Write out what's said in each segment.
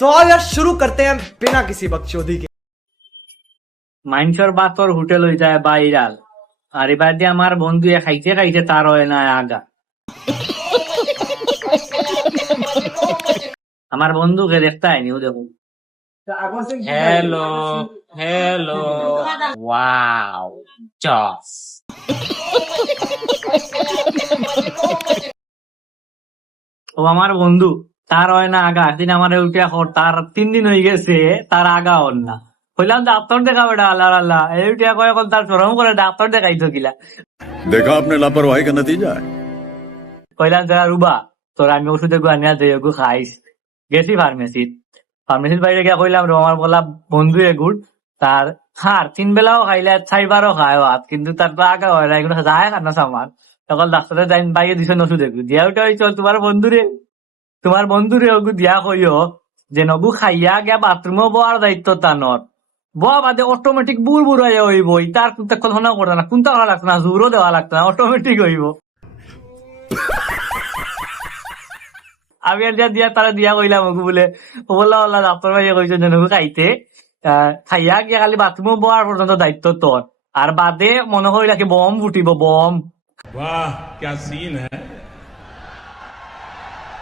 तो आओ यार शुरू करते हैं बिना किसी बकचोदी के মাইনসর বাতর হোটেল হয়ে যায় বাইরাল আর এবার দিয়ে আমার বন্ধু এ খাইতে খাইতে তার হয় না আগা আমার বন্ধুকে দেখতে হয়নি ও দেখো Hello, hello, wow, Joss. ও আমার বন্ধু তার হয় না আগা দিন আমার উল্টা খর তার তিন দিন হয়ে গেছে তার আগা হন না। হইলাম ডাক্তার দেখা বেটা আল্লাহ আল্লাহ এই উল্টা কয় এখন তার সরম করে ডাক্তার দেখাই তো কিলা। দেখা আপনি লাপরওয়াহি কা নতিজা কইলাম যারা রুবা তোর আমি ওষুধে গো আনিয়া যাই গো খাইস। গেছি ফার্মেসি ফার্মেসির বাইরে গিয়া কইলাম রে আমার বলা বন্ধু এগুড় তার হার তিন বেলাও খাইলে চাইবারও খায় হাত কিন্তু তার তো আগা হয় না এগুলো যায় না সামান। তখন ডাক্তারে যাই বাইরে দিছে ওষুধ এগুলো দিয়া ওটা চল তোমার বন্ধু রে তোমার বন্ধুরে অগু দিয়া কইও যে নবু খাইয়া গিয়া বাথরুমও বয়ার দায়িত্ব তানত বয়া বাদে অটোমেটিক বুর বুড়াই হইব তার কোনটা কথা না করতে না কোনটা করা লাগতো না জোরও দেওয়া লাগতো না অটোমেটিক হইব আমি আর দিয়া তারা দিয়া কইলাম ওকে বলে বললাম বললা ডাক্তার ভাইয়া কইছে যেন খাইতে খাইয়া গিয়া খালি বাথরুমও বয়ার পর্যন্ত দায়িত্ব তোর আর বাদে মনে করিলা কি বম ফুটিব, বম। বাহ সিন হ্যাঁ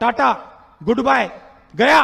टाटा गुड बाय गया।